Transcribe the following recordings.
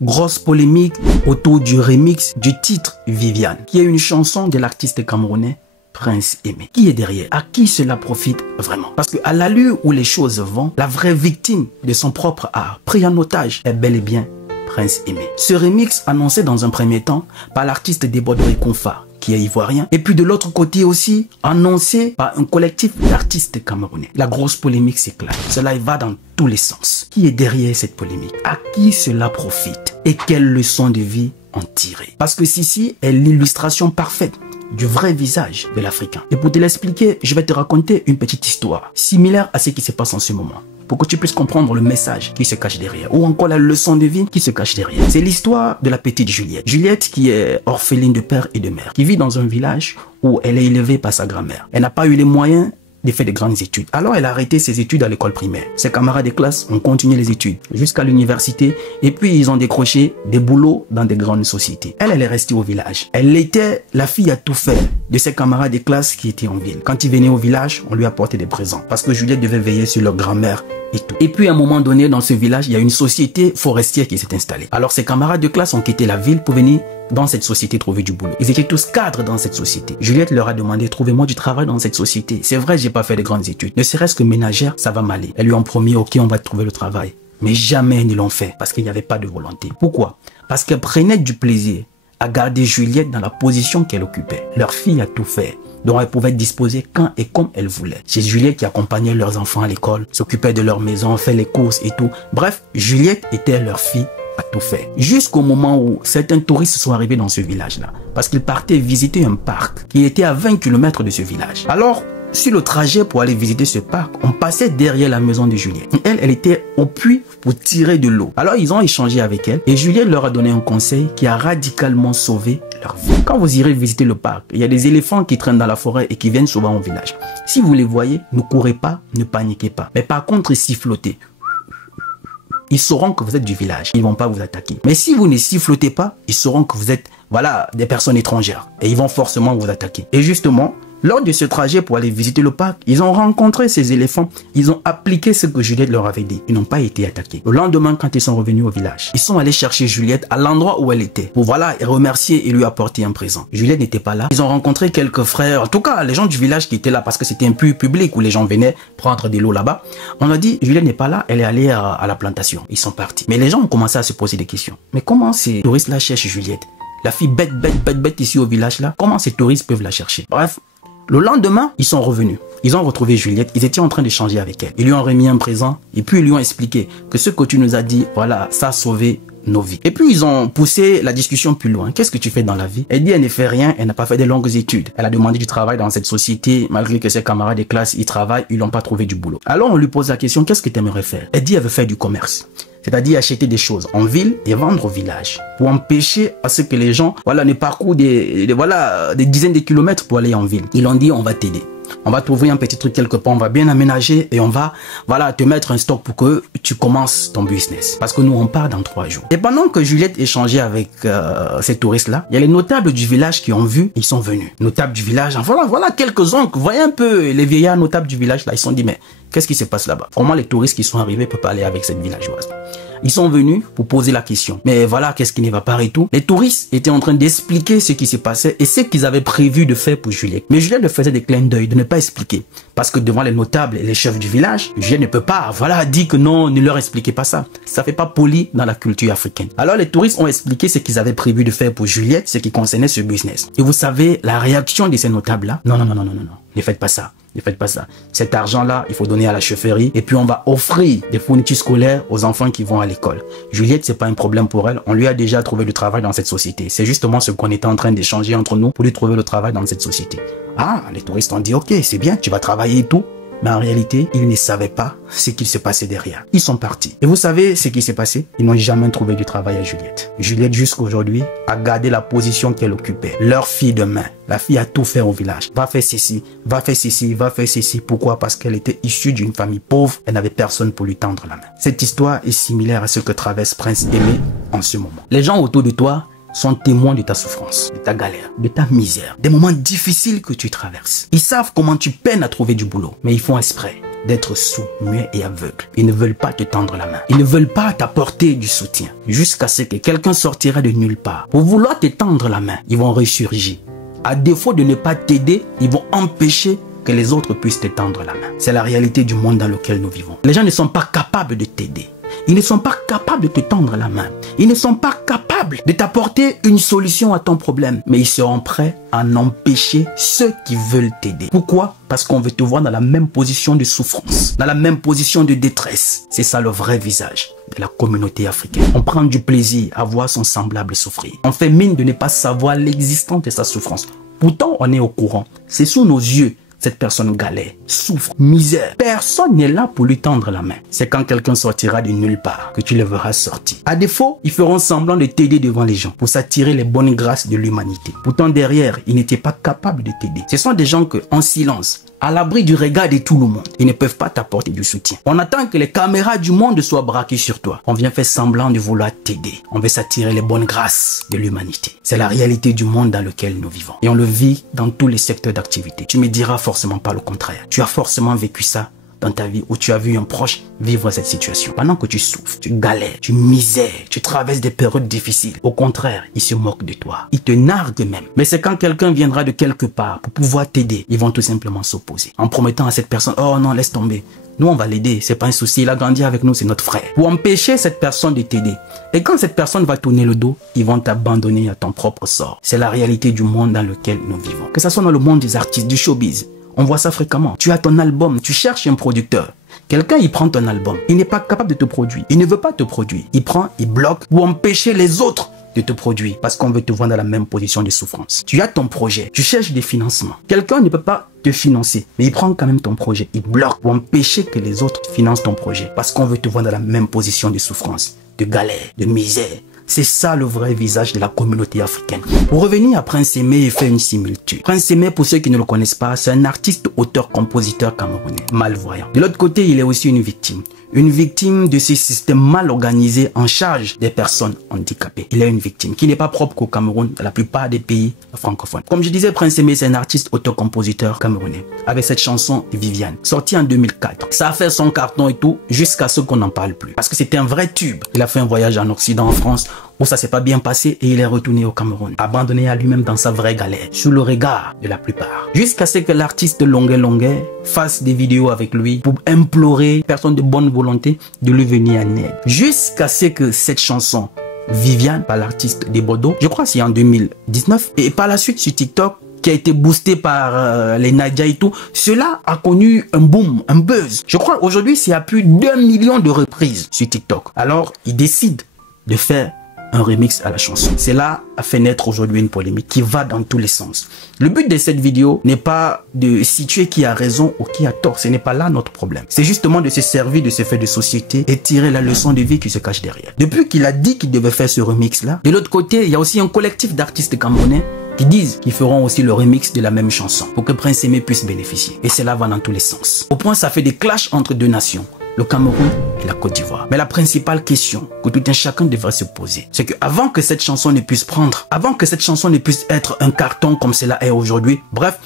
Grosse polémique autour du remix du titre Viviane, qui est une chanson de l'artiste camerounais Prince Aimé. Qui est derrière? À qui cela profite vraiment? Parce qu'à l'allure où les choses vont, la vraie victime de son propre art, pris en otage, est bel et bien Prince Aimé. Ce remix annoncé dans un premier temps par l'artiste Debordoré Konfa, qui est ivoirien, et puis de l'autre côté aussi annoncé par un collectif d'artistes camerounais. La grosse polémique s'éclate. Cela va dans tous les sens. Qui est derrière cette polémique? À qui cela profite? Et quelles leçons de vie en tirer? Parce que Sissi est l'illustration parfaite du vrai visage de l'Africain. Et pour te l'expliquer, je vais te raconter une petite histoire similaire à ce qui se passe en ce moment, pour que tu puisses comprendre le message qui se cache derrière, ou encore la leçon de vie qui se cache derrière. C'est l'histoire de la petite Juliette. Juliette qui est orpheline de père et de mère, qui vit dans un village où elle est élevée par sa grand-mère. Elle n'a pas eu les moyens de faire de grandes études. Alors elle a arrêté ses études à l'école primaire. Ses camarades de classe ont continué les études jusqu'à l'université et puis ils ont décroché des boulots dans des grandes sociétés. Elle est restée au village. Elle était la fille à tout faire de ses camarades de classe qui étaient en ville. Quand ils venaient au village, on lui apportait des présents parce que Juliette devait veiller sur leur grand-mère et tout. Et puis à un moment donné, dans ce village, il y a une société forestière qui s'est installée. Alors ses camarades de classe ont quitté la ville pour venir dans cette société trouver du boulot. Ils étaient tous cadres dans cette société. Juliette leur a demandé, trouvez-moi du travail dans cette société. C'est vrai, j'ai pas fait de grandes études. Ne serait-ce que ménagère, ça va m'aller. Elles lui ont promis, ok, on va te trouver le travail. Mais jamais ils ne l'ont fait parce qu'il n'y avait pas de volonté. Pourquoi? Parce qu'elles prenaient du plaisir à garder Juliette dans la position qu'elle occupait. Leur fille a tout fait, dont elle pouvait disposer quand et comme elle voulait. C'est Juliette qui accompagnait leurs enfants à l'école, s'occupait de leur maison, fait les courses et tout. Bref, Juliette était leur fille à tout faire. Jusqu'au moment où certains touristes sont arrivés dans ce village-là, parce qu'ils partaient visiter un parc qui était à 20 km de ce village. Alors, sur le trajet pour aller visiter ce parc, on passait derrière la maison de Juliette. Elle était au puits pour tirer de l'eau. Alors ils ont échangé avec elle et Juliette leur a donné un conseil qui a radicalement sauvé leur vie. Quand vous irez visiter le parc, il y a des éléphants qui traînent dans la forêt et qui viennent souvent au village. Si vous les voyez, ne courez pas, ne paniquez pas. Mais par contre, sifflotez. Ils sauront que vous êtes du village. Ils ne vont pas vous attaquer. Mais si vous ne sifflotez pas, ils sauront que vous êtes, voilà, des personnes étrangères. Et ils vont forcément vous attaquer. Et justement, lors de ce trajet pour aller visiter le parc, ils ont rencontré ces éléphants. Ils ont appliqué ce que Juliette leur avait dit. Ils n'ont pas été attaqués. Le lendemain, quand ils sont revenus au village, ils sont allés chercher Juliette à l'endroit où elle était pour, voilà, remercier et lui apporter un présent. Juliette n'était pas là. Ils ont rencontré quelques frères, en tout cas, les gens du village qui étaient là parce que c'était un puits public où les gens venaient prendre de l'eau là-bas. On a dit, Juliette n'est pas là, elle est allée à la plantation. Ils sont partis. Mais les gens ont commencé à se poser des questions. Mais comment ces touristes-là cherchent Juliette? La fille bête ici au village là, comment ces touristes peuvent la chercher? Bref. Le lendemain, ils sont revenus. Ils ont retrouvé Juliette. Ils étaient en train d'échanger avec elle. Ils lui ont remis un présent et puis ils lui ont expliqué que ce que tu nous as dit, voilà, ça a sauvé nos vies. Et puis ils ont poussé la discussion plus loin. Qu'est-ce que tu fais dans la vie? Elle dit elle ne fait rien, elle n'a pas fait de longues études. Elle a demandé du travail dans cette société, malgré que ses camarades de classe y travaillent, ils n'ont pas trouvé du boulot. Alors on lui pose la question, qu'est-ce que tu aimerais faire? Elle dit elle veut faire du commerce. C'est-à-dire acheter des choses en ville et vendre au village pour empêcher à ce que les gens, voilà, ne parcourent des dizaines de kilomètres pour aller en ville. Ils ont dit on va t'aider. On va t'ouvrir un petit truc quelque part, on va bien aménager et on va, voilà, te mettre un stock pour que tu commences ton business. Parce que nous, on part dans 3 jours. Et pendant que Juliette échangeait avec ces touristes-là, il y a les notables du village qui ont vu, ils sont venus. Notables du village, voilà quelques-uns, vous voyez un peu les vieillards notables du village là, ils se sont dit, mais qu'est-ce qui se passe là-bas? Comment les touristes qui sont arrivés peuvent parler avec cette villageoise? Ils sont venus pour poser la question. Mais voilà, qu'est-ce qui ne va pas et tout. Les touristes étaient en train d'expliquer ce qui se passait et ce qu'ils avaient prévu de faire pour Juliette. Mais Juliette leur faisait des clins d'œil de ne pas expliquer. Parce que devant les notables et les chefs du village, Juliette ne peut pas, voilà, dire que non, ne leur expliquez pas ça. Ça fait pas poli dans la culture africaine. Alors les touristes ont expliqué ce qu'ils avaient prévu de faire pour Juliette, ce qui concernait ce business. Et vous savez, la réaction de ces notables-là, non, ne faites pas ça. Ne faites pas ça. Cet argent-là, il faut donner à la chefferie et puis on va offrir des fournitures scolaires aux enfants qui vont à l'école. Juliette, c'est pas un problème pour elle. On lui a déjà trouvé du travail dans cette société. C'est justement ce qu'on était en train d'échanger entre nous pour lui trouver le travail dans cette société. Ah, les touristes ont dit, ok, c'est bien, tu vas travailler et tout. Mais en réalité, ils ne savaient pas ce qui se passait derrière. Ils sont partis. Et vous savez ce qui s'est passé? Ils n'ont jamais trouvé du travail à Juliette. Juliette, jusqu'aujourd'hui, a gardé la position qu'elle occupait. Leur fille de main. La fille a tout fait au village. Va faire ceci, va faire ceci, va faire ceci. Pourquoi? Parce qu'elle était issue d'une famille pauvre. Elle n'avait personne pour lui tendre la main. Cette histoire est similaire à ce que traverse Prince Aimé en ce moment. Les gens autour de toi sont témoins de ta souffrance, de ta galère, de ta misère, des moments difficiles que tu traverses. Ils savent comment tu peines à trouver du boulot, mais ils font exprès d'être sourds, muets et aveugles. Ils ne veulent pas te tendre la main. Ils ne veulent pas t'apporter du soutien. Jusqu'à ce que quelqu'un sortira de nulle part. Pour vouloir te tendre la main, ils vont ressurgir. À défaut de ne pas t'aider, ils vont empêcher que les autres puissent te tendre la main. C'est la réalité du monde dans lequel nous vivons. Les gens ne sont pas capables de t'aider. Ils ne sont pas capables de te tendre la main. Ils ne sont pas capables de t'apporter une solution à ton problème. Mais ils seront prêts à en empêcher ceux qui veulent t'aider. Pourquoi? Parce qu'on veut te voir dans la même position de souffrance, dans la même position de détresse. C'est ça le vrai visage de la communauté africaine. On prend du plaisir à voir son semblable souffrir. On fait mine de ne pas savoir l'existence de sa souffrance. Pourtant, on est au courant. C'est sous nos yeux. Cette personne galère, souffre, misère. Personne n'est là pour lui tendre la main. C'est quand quelqu'un sortira de nulle part que tu le verras sortir. À défaut, ils feront semblant de t'aider devant les gens pour s'attirer les bonnes grâces de l'humanité. Pourtant derrière, ils n'étaient pas capables de t'aider. Ce sont des gens que, en silence, à l'abri du regard de tout le monde, ils ne peuvent pas t'apporter du soutien. On attend que les caméras du monde soient braquées sur toi. On vient faire semblant de vouloir t'aider. On veut s'attirer les bonnes grâces de l'humanité. C'est la réalité du monde dans lequel nous vivons. Et on le vit dans tous les secteurs d'activité. Tu me diras forcément pas le contraire. Tu as forcément vécu ça dans ta vie où tu as vu un proche vivre cette situation. Pendant que tu souffres, tu galères, tu misères, tu traverses des périodes difficiles. Au contraire, ils se moquent de toi. Ils te narguent même. Mais c'est quand quelqu'un viendra de quelque part pour pouvoir t'aider, ils vont tout simplement s'opposer. En promettant à cette personne, oh non, laisse tomber. Nous, on va l'aider, c'est pas un souci. Il a grandi avec nous, c'est notre frère. Pour empêcher cette personne de t'aider. Et quand cette personne va tourner le dos, ils vont t'abandonner à ton propre sort. C'est la réalité du monde dans lequel nous vivons. Que ce soit dans le monde des artistes, du showbiz. On voit ça fréquemment. Tu as ton album, tu cherches un producteur. Quelqu'un, il prend ton album. Il n'est pas capable de te produire. Il ne veut pas te produire. Il prend, il bloque pour empêcher les autres de te produire parce qu'on veut te voir dans la même position de souffrance. Tu as ton projet. Tu cherches des financements. Quelqu'un ne peut pas te financer, mais il prend quand même ton projet. Il bloque pour empêcher que les autres financent ton projet parce qu'on veut te voir dans la même position de souffrance, de galère, de misère. C'est ça le vrai visage de la communauté africaine. Pour revenir à Prince Aimé et faire une similitude. Prince Aimé, pour ceux qui ne le connaissent pas, c'est un artiste, auteur, compositeur camerounais, malvoyant. De l'autre côté, il est aussi une victime. Une victime de ce système mal organisé en charge des personnes handicapées. Il est une victime qui n'est pas propre qu'au Cameroun, dans la plupart des pays francophones. Comme je disais, Prince Aimé, c'est un artiste, auteur-compositeur camerounais. Avec cette chanson Viviane, sortie en 2004. Ça a fait son carton et tout, jusqu'à ce qu'on n'en parle plus. Parce que c'était un vrai tube. Il a fait un voyage en Occident, en France, où ça s'est pas bien passé et il est retourné au Cameroun, abandonné à lui-même dans sa vraie galère, sous le regard de la plupart. Jusqu'à ce que l'artiste Longuet fasse des vidéos avec lui pour implorer personne de bonne volonté de lui venir en aide. Jusqu'à ce que cette chanson Viviane, par l'artiste des Bordeaux, je crois que c'est en 2019, et par la suite sur TikTok, qui a été boosté par les Nadia et tout, cela a connu un boom, un buzz. Je crois aujourd'hui c'est à plus d'1 million de reprises sur TikTok. Alors il décide de faire un remix à la chanson. Cela a fait naître aujourd'hui une polémique qui va dans tous les sens. Le but de cette vidéo n'est pas de situer qui a raison ou qui a tort. Ce n'est pas là notre problème. C'est justement de se servir de ce fait de société et tirer la leçon de vie qui se cache derrière. Depuis qu'il a dit qu'il devait faire ce remix-là, de l'autre côté, il y a aussi un collectif d'artistes camerounais qui disent qu'ils feront aussi le remix de la même chanson pour que Prince Aimé puisse bénéficier. Et cela va dans tous les sens. Au point, ça fait des clashs entre deux nations, le Cameroun et la Côte d'Ivoire. Mais la principale question que tout un chacun devrait se poser, c'est que avant que cette chanson ne puisse prendre, avant que cette chanson ne puisse être un carton comme cela est aujourd'hui, bref,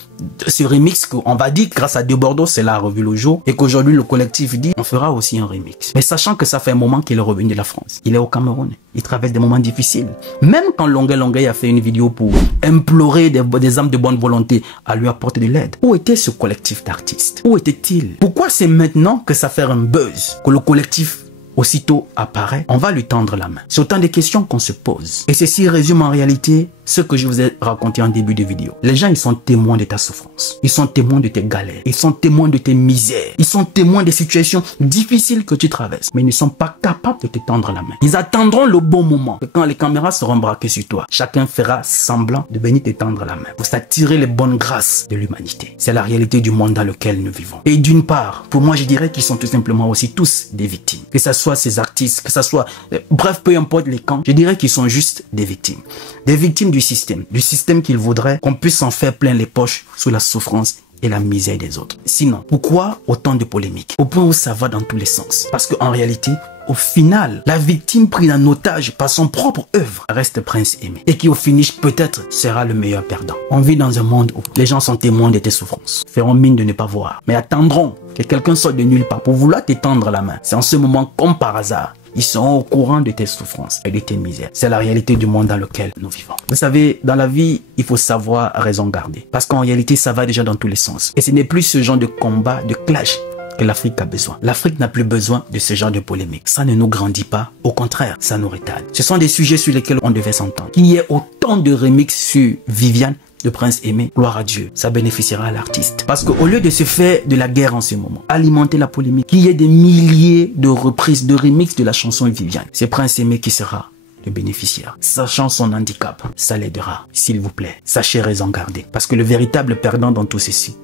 ce remix qu'on va dire grâce à De Bordeaux, cela a revu le jour et qu'aujourd'hui le collectif dit on fera aussi un remix. Mais sachant que ça fait un moment qu'il est revenu de la France, il est au Cameroun, il traverse des moments difficiles. Même quand Longuet a fait une vidéo pour implorer des âmes de bonne volonté à lui apporter de l'aide, où était ce collectif d'artistes? Où était-il? Pourquoi c'est maintenant que ça fait un buzz, que le collectif aussitôt apparaît, on va lui tendre la main? C'est autant de questions qu'on se pose. Et ceci résume en réalité ce que je vous ai raconté en début de vidéo. Les gens, ils sont témoins de ta souffrance. Ils sont témoins de tes galères. Ils sont témoins de tes misères. Ils sont témoins des situations difficiles que tu traverses. Mais ils ne sont pas capables de te tendre la main. Ils attendront le bon moment. Que quand les caméras seront braquées sur toi, chacun fera semblant de venir te tendre la main pour s'attirer les bonnes grâces de l'humanité. C'est la réalité du monde dans lequel nous vivons. Et d'une part, pour moi, je dirais qu'ils sont tout simplement aussi tous des victimes. Que ce soit ces artistes, que ce soit... bref, peu importe les camps, je dirais qu'ils sont juste des victimes. Des victimes du système qu'il voudrait qu'on puisse en faire plein les poches sous la souffrance et la misère des autres. Sinon, pourquoi autant de polémiques? Au point où ça va dans tous les sens. Parce qu'en réalité, au final, la victime prise en otage par son propre œuvre reste Prince Aimé. Et qui au finish peut-être sera le meilleur perdant. On vit dans un monde où les gens sont témoins de tes souffrances, feront mine de ne pas voir, mais attendront que quelqu'un sorte de nulle part pour vouloir t'étendre la main. C'est en ce moment, comme par hasard, ils sont au courant de tes souffrances et de tes misères. C'est la réalité du monde dans lequel nous vivons. Vous savez, dans la vie, il faut savoir raison garder. Parce qu'en réalité, ça va déjà dans tous les sens. Et ce n'est plus ce genre de combat, de clash que l'Afrique a besoin. L'Afrique n'a plus besoin de ce genre de polémique. Ça ne nous grandit pas. Au contraire, ça nous rétale. Ce sont des sujets sur lesquels on devait s'entendre. Qu'il y ait autant de remix sur Viviane, de Prince Aimé, gloire à Dieu, ça bénéficiera à l'artiste. Parce qu'au lieu de se faire de la guerre en ce moment, alimenter la polémique, qu'il y ait des milliers de reprises, de remix de la chanson Viviane, c'est Prince Aimé qui sera le bénéficiaire. Sachant son handicap, ça l'aidera. S'il vous plaît, sachez raison garder. Parce que le véritable perdant dans tout ceci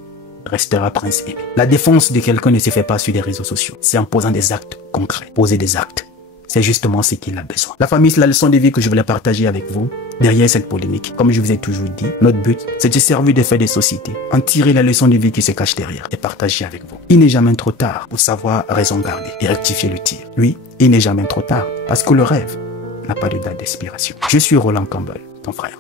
restera Prince Aimé. La défense de quelqu'un ne se fait pas sur les réseaux sociaux. C'est en posant des actes concrets. Poser des actes. C'est justement ce qu'il a besoin. La famille, c'est la leçon de vie que je voulais partager avec vous. Derrière cette polémique, comme je vous ai toujours dit, notre but, c'est de servir des faits des sociétés, en tirer la leçon de vie qui se cache derrière et partager avec vous. Il n'est jamais trop tard pour savoir raison garder et rectifier le tir. Oui, il n'est jamais trop tard parce que le rêve n'a pas de date d'expiration. Je suis Roland Campbell, ton frère.